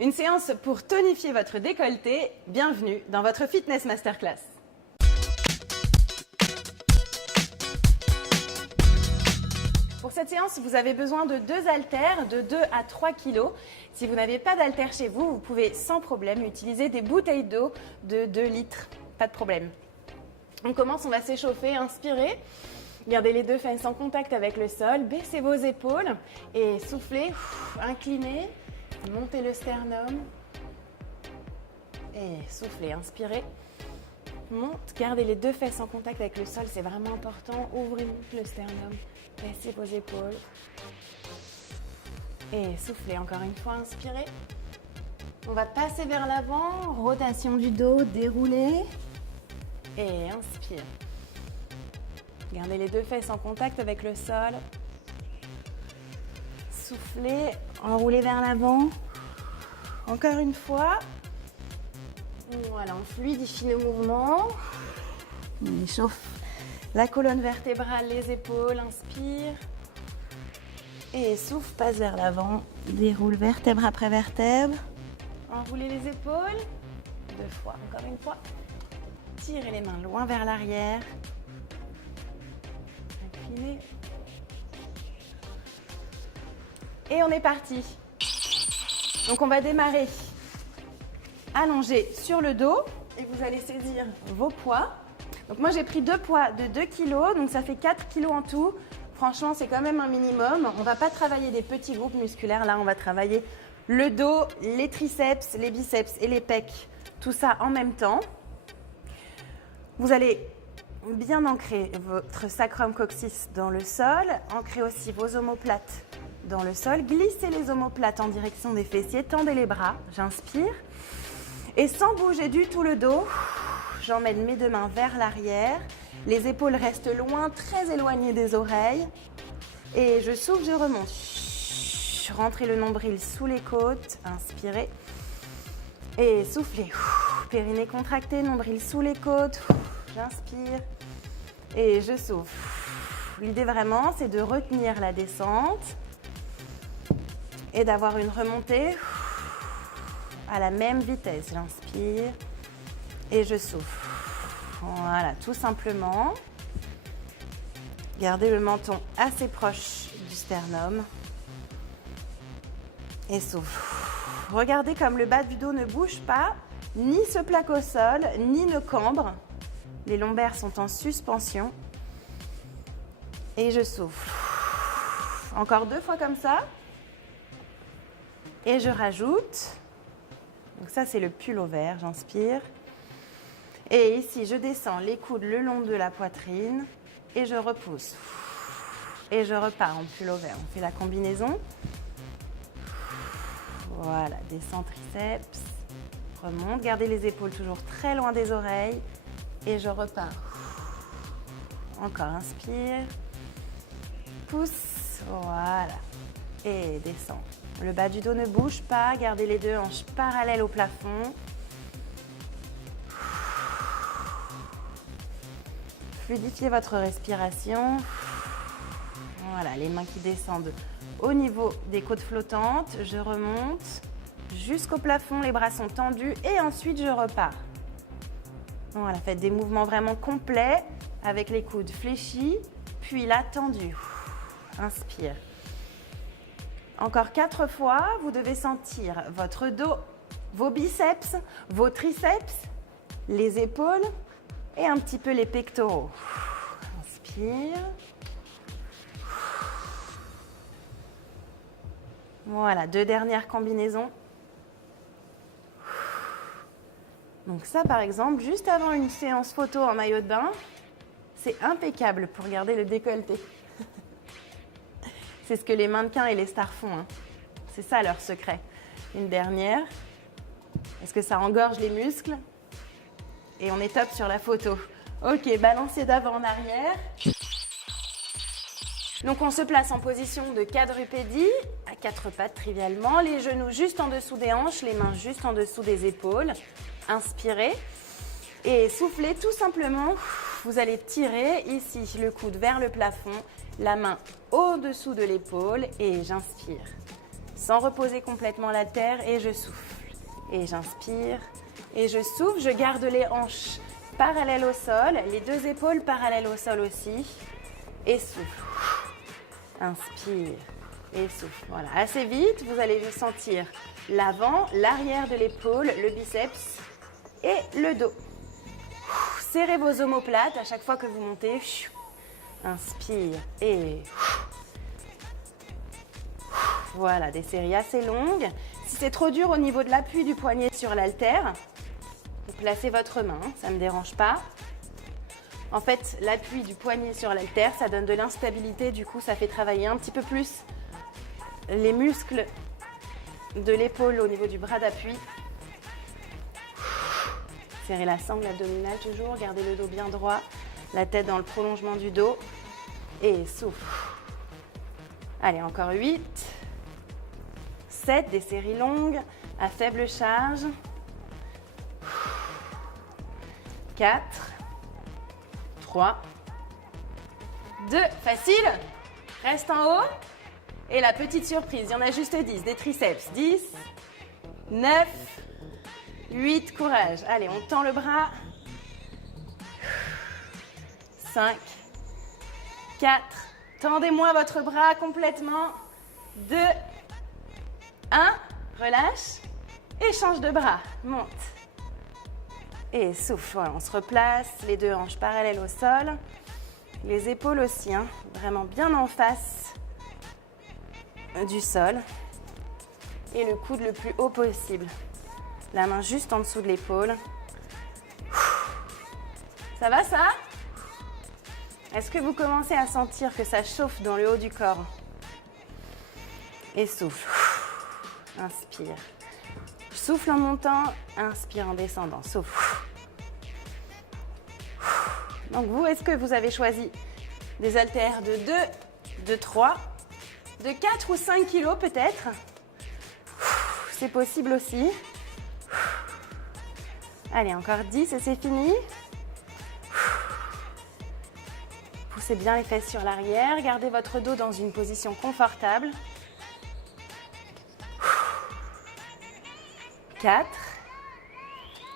Une séance pour tonifier votre décolleté. Bienvenue dans votre Fitness Masterclass. Pour cette séance, vous avez besoin de 2 haltères de 2 à 3 kg. Si vous n'avez pas d'haltères chez vous, vous pouvez sans problème utiliser des bouteilles d'eau de 2 litres. Pas de problème. On commence, on va s'échauffer, inspirez. Gardez les 2 fesses en contact avec le sol, baissez vos épaules et soufflez, inclinez, montez le sternum et soufflez, inspirez, monte, gardez les 2 fesses en contact avec le sol, c'est vraiment important, ouvrez le sternum, baissez vos épaules et soufflez encore une fois, inspirez. On va passer vers l'avant, rotation du dos, déroulez et inspire. Gardez les 2 fesses en contact avec le sol. Soufflez, enroulez vers l'avant. Encore une fois. Voilà, on fluidifie nos mouvements. On échauffe la colonne vertébrale, les épaules. Inspire. Et souffle, passe vers l'avant. Déroule vertèbre après vertèbre. Enroulez les épaules. 2 fois, encore une fois. Tirez les mains loin vers l'arrière. Et on est parti. Donc on va démarrer allongé sur le dos et vous allez saisir vos poids. Donc moi j'ai pris 2 poids de 2 kg, donc ça fait 4 kg en tout. Franchement c'est quand même un minimum. On ne va pas travailler des petits groupes musculaires, là on va travailler le dos, les triceps, les biceps et les pecs, tout ça en même temps. Vous allez bien ancrer votre sacrum coccyx dans le sol, ancrez aussi vos omoplates dans le sol, glissez les omoplates en direction des fessiers, tendez les bras, j'inspire et sans bouger du tout le dos, j'emmène mes 2 mains vers l'arrière, les épaules restent loin, très éloignées des oreilles et je souffle, je remonte, rentrez le nombril sous les côtes, inspirez et soufflez, périnée contracté, nombril sous les côtes, j'inspire et je souffle. L'idée vraiment, c'est de retenir la descente et d'avoir une remontée à la même vitesse. J'inspire et je souffle. Voilà, tout simplement. Gardez le menton assez proche du sternum et souffle. Regardez comme le bas du dos ne bouge pas, ni se plaque au sol, ni ne cambre. Les lombaires sont en suspension. Et je souffle. Encore 2 fois comme ça. Et je rajoute. Donc ça, c'est le pull-over. J'inspire. Et ici, je descends les coudes le long de la poitrine. Et je repousse. Et je repars en pull-over. On fait la combinaison. Voilà, descend triceps. Remonte. Gardez les épaules toujours très loin des oreilles. Et je repars. Encore, inspire. Pousse. Voilà. Et descend. Le bas du dos ne bouge pas. Gardez les 2 hanches parallèles au plafond. Fluidifiez votre respiration. Voilà, les mains qui descendent au niveau des côtes flottantes. Je remonte jusqu'au plafond. Les bras sont tendus. Et ensuite, je repars. Voilà, faites des mouvements vraiment complets avec les coudes fléchis, puis là tendus. Inspire. Encore 4 fois, vous devez sentir votre dos, vos biceps, vos triceps, les épaules et un petit peu les pectoraux. Inspire. Voilà, 2 dernières combinaisons. Donc ça, par exemple, juste avant une séance photo en maillot de bain, c'est impeccable pour garder le décolleté. C'est ce que les mannequins et les stars font, hein. C'est ça leur secret. Une dernière. Est-ce que ça engorge les muscles? Et on est top sur la photo. Ok, balancez d'avant en arrière. Donc on se place en position de quadrupédie, à 4 pattes trivialement, les genoux juste en dessous des hanches, les mains juste en dessous des épaules. Inspirez et soufflez tout simplement. Vous allez tirer ici le coude vers le plafond, la main au-dessous de l'épaule et j'inspire. sans reposer complètement la terre et je souffle. Et j'inspire et je souffle. Je garde les hanches parallèles au sol, les deux épaules parallèles au sol aussi. Et souffle. Inspire et souffle. Voilà, assez vite, vous allez sentir l'avant, l'arrière de l'épaule, le biceps et le dos. Serrez vos omoplates à chaque fois que vous montez. Inspire et... Voilà, des séries assez longues. Si c'est trop dur au niveau de l'appui du poignet sur l'haltère, vous placez votre main, ça ne me dérange pas. En fait, l'appui du poignet sur l'haltère, ça donne de l'instabilité, du coup, ça fait travailler un petit peu plus les muscles de l'épaule au niveau du bras d'appui. Serrez la sangle abdominale toujours, gardez le dos bien droit, la tête dans le prolongement du dos et souffle. Allez, encore 8, 7, des séries longues à faible charge. 4, 3, 2, facile. Reste en haut. Et la petite surprise, il y en a juste 10, des triceps. 10, 9, 8, courage. Allez, on tend le bras. 5, 4, tendez-moi votre bras complètement. 2, 1, relâche et change de bras. Monte. Et souffle, voilà, on se replace, les deux hanches parallèles au sol. Les épaules aussi, hein, vraiment bien en face du sol. Et le coude le plus haut possible. La main juste en dessous de l'épaule. Ça va ça? Est-ce que vous commencez à sentir que ça chauffe dans le haut du corps? Et souffle. Inspire. Souffle en montant, inspire en descendant. Souffle. Donc vous, est-ce que vous avez choisi des haltères de 2, de 3, de 4 ou 5 kilos peut-être? C'est possible aussi. Allez, encore 10 et c'est fini. Poussez bien les fesses sur l'arrière. Gardez votre dos dans une position confortable. 4,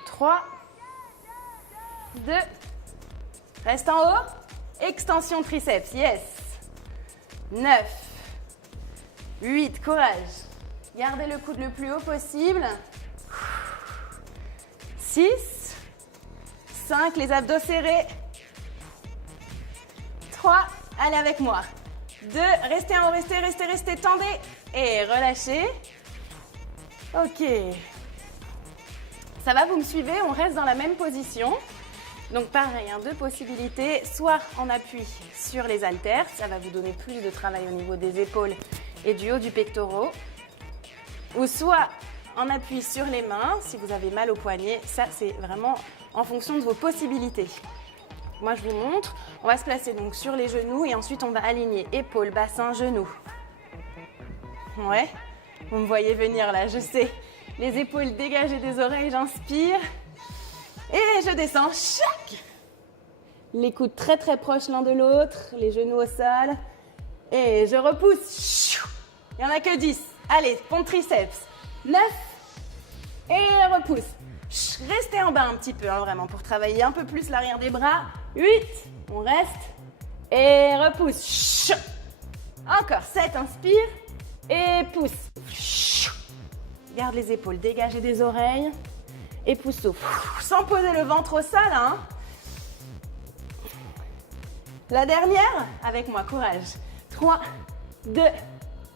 3, 2, reste en haut, extension triceps, yes. 9, 8, courage. Gardez le coude le plus haut possible. 6, 5, les abdos serrés. 3, allez avec moi. 2, restez en haut, restez, tendez et relâchez. Ok. Ça va, vous me suivez? On reste dans la même position. Donc pareil, hein, deux possibilités, soit en appui sur les haltères, ça va vous donner plus de travail au niveau des épaules et du haut du pectoral, ou soit en appui sur les mains, si vous avez mal au poignet, ça c'est vraiment en fonction de vos possibilités. Moi je vous montre, on va se placer donc sur les genoux et ensuite on va aligner épaules, bassin, genoux. Ouais, vous me voyez venir là, je sais. Les épaules dégagées des oreilles, j'inspire. Et je descends. Chac. Les coudes très très proches l'un de l'autre. Les genoux au sol. Et je repousse. Il n'y en a que 10. Allez, pompe triceps. 9. Et repousse. Restez en bas un petit peu, hein, vraiment, pour travailler un peu plus l'arrière des bras. 8. On reste. Et repousse. Encore 7. Inspire. Et pousse. Garde les épaules dégagées des oreilles. Et pousse souffle. Sans poser le ventre au sol. Hein. La dernière, avec moi, courage. 3, 2,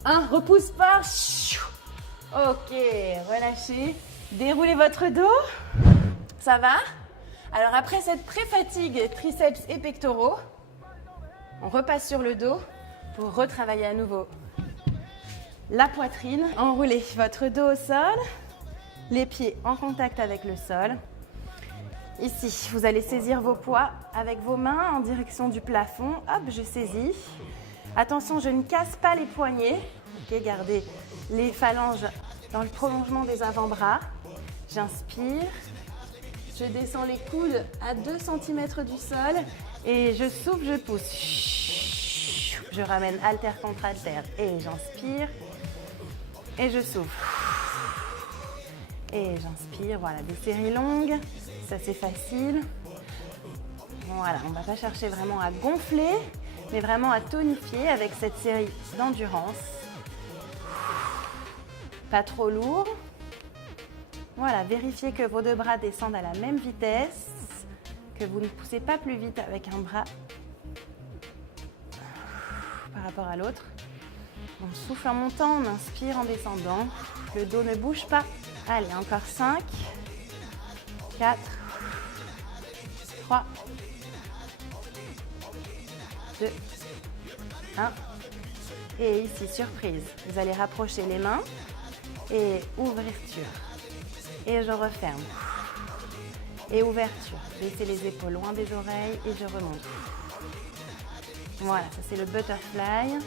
1. Repousse fort. Ok, relâchez. Déroulez votre dos. Ça va? Alors après cette pré-fatigue triceps et pectoraux, on repasse sur le dos pour retravailler à nouveau la poitrine. Enroulez votre dos au sol, les pieds en contact avec le sol. Ici, vous allez saisir vos poids avec vos mains en direction du plafond. Hop, je saisis. Attention, je ne casse pas les poignets. Ok, gardez les phalanges dans le prolongement des avant-bras. J'inspire. Je descends les coudes à 2 cm du sol et je souffle, je pousse. Je ramène haltère contre haltère et j'inspire. Et je souffle. Et j'inspire, voilà, des séries longues, ça c'est facile. Voilà, on ne va pas chercher vraiment à gonfler, mais vraiment à tonifier avec cette série d'endurance. Pas trop lourd. Voilà, vérifiez que vos deux bras descendent à la même vitesse, que vous ne poussez pas plus vite avec un bras par rapport à l'autre. On souffle en montant, on inspire en descendant. Le dos ne bouge pas. Allez, encore 5, 4, 3, 2, 1. Et ici, surprise, vous allez rapprocher les mains et ouverture. Et je referme. Et ouverture. Laissez les épaules loin des oreilles et je remonte. Voilà, ça c'est le butterfly.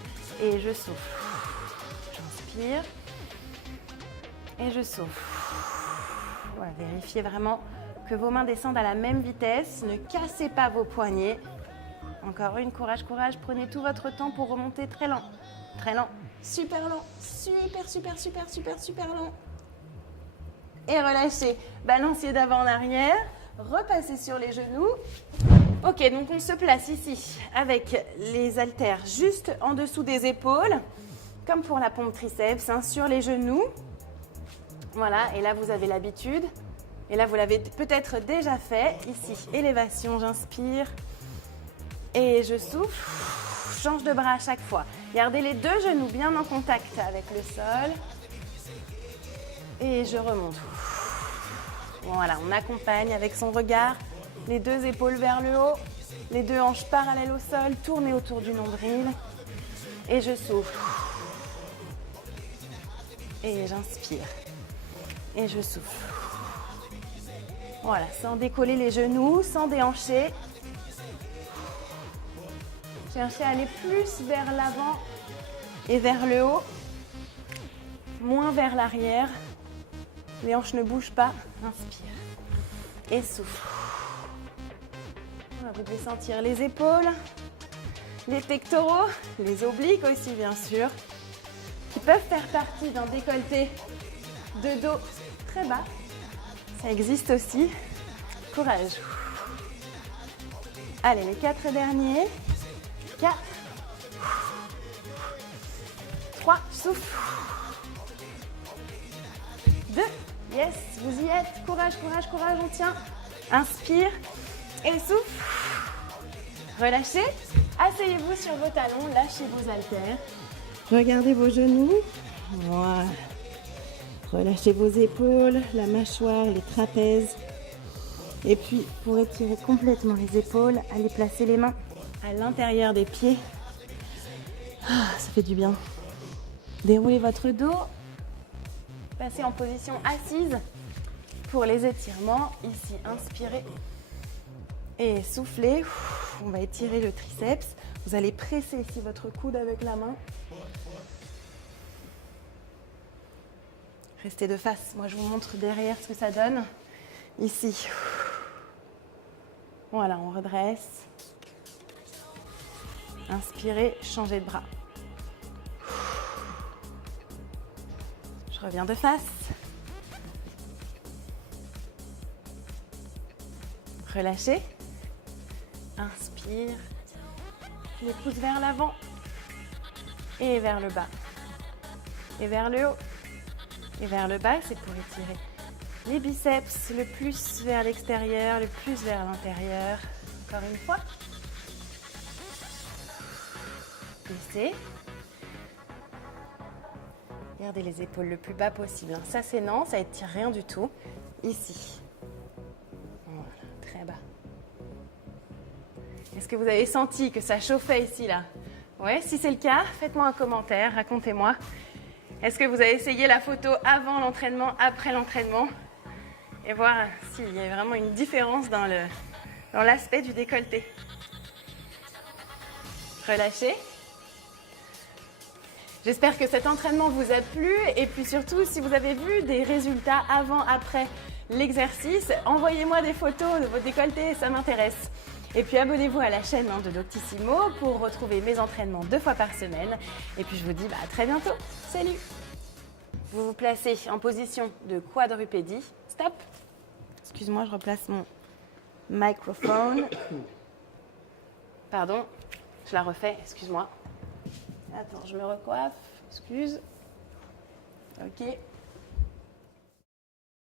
Et je souffle. J'inspire. Et je souffle. Voilà, vérifiez vraiment que vos mains descendent à la même vitesse. Ne cassez pas vos poignets. Encore une, courage, courage. Prenez tout votre temps pour remonter très lent. Très lent. Super lent. Super, super, super, super, super lent. Et relâchez. Balancier d'avant en arrière. Repassez sur les genoux. Ok, donc on se place ici avec les haltères juste en dessous des épaules. Comme pour la pompe triceps, hein, sur les genoux. Voilà, et là vous avez l'habitude. Et là vous l'avez peut-être déjà fait. Ici, élévation, j'inspire. Et je souffle. Change de bras à chaque fois. Gardez les deux genoux bien en contact avec le sol. Et je remonte. Voilà, on accompagne avec son regard. Les deux épaules vers le haut. Les deux hanches parallèles au sol. Tournez autour du nombril. Et je souffle. Et j'inspire. Et je souffle. Voilà, sans décoller les genoux, sans déhancher. Cherchez à aller plus vers l'avant et vers le haut, moins vers l'arrière. Les hanches ne bougent pas. Inspire. Et souffle. Voilà, vous devez sentir les épaules, les pectoraux, les obliques aussi bien sûr, qui peuvent faire partie d'un décolleté de dos très bas. Ça existe aussi. Courage. Allez, les 4 derniers. 4. 3. Souffle. 2. Yes, vous y êtes. Courage, courage, courage, on tient. Inspire et souffle. Relâchez. Asseyez-vous sur vos talons, lâchez vos haltères. Regardez vos genoux. Voilà. Relâchez vos épaules, la mâchoire, les trapèzes. Et puis, pour étirer complètement les épaules, allez placer les mains à l'intérieur des pieds. Ah, ça fait du bien. Déroulez votre dos. Passez en position assise pour les étirements. Ici, inspirez et soufflez. On va étirer le triceps. Vous allez presser ici votre coude avec la main. Restez de face. Moi, je vous montre derrière ce que ça donne. Ici. Voilà, on redresse. Inspirez, changez de bras. Je reviens de face. Relâchez. Inspire. Les pouces vers l'avant. Et vers le bas. Et vers le haut. Et vers le bas, c'est pour étirer les biceps le plus vers l'extérieur, le plus vers l'intérieur. Encore une fois. Laissez. Gardez les épaules le plus bas possible. Ça, c'est non, ça étire rien du tout. Ici. Voilà, très bas. Est-ce que vous avez senti que ça chauffait ici, là? Ouais, si c'est le cas, faites-moi un commentaire, racontez-moi. Est-ce que vous avez essayé la photo avant l'entraînement, après l'entraînement? Et voir s'il y a vraiment une différence dans l'aspect du décolleté. Relâchez. J'espère que cet entraînement vous a plu et puis surtout, si vous avez vu des résultats avant, après l'exercice, envoyez-moi des photos de votre décolleté, ça m'intéresse. Et puis abonnez-vous à la chaîne de Doctissimo pour retrouver mes entraînements 2 fois par semaine. Et puis je vous dis à très bientôt. Salut! Vous vous placez en position de quadrupédie. Stop. Excuse-moi, je replace mon microphone. Pardon, je la refais, excuse-moi. Attends, je me recoiffe, excuse. Ok.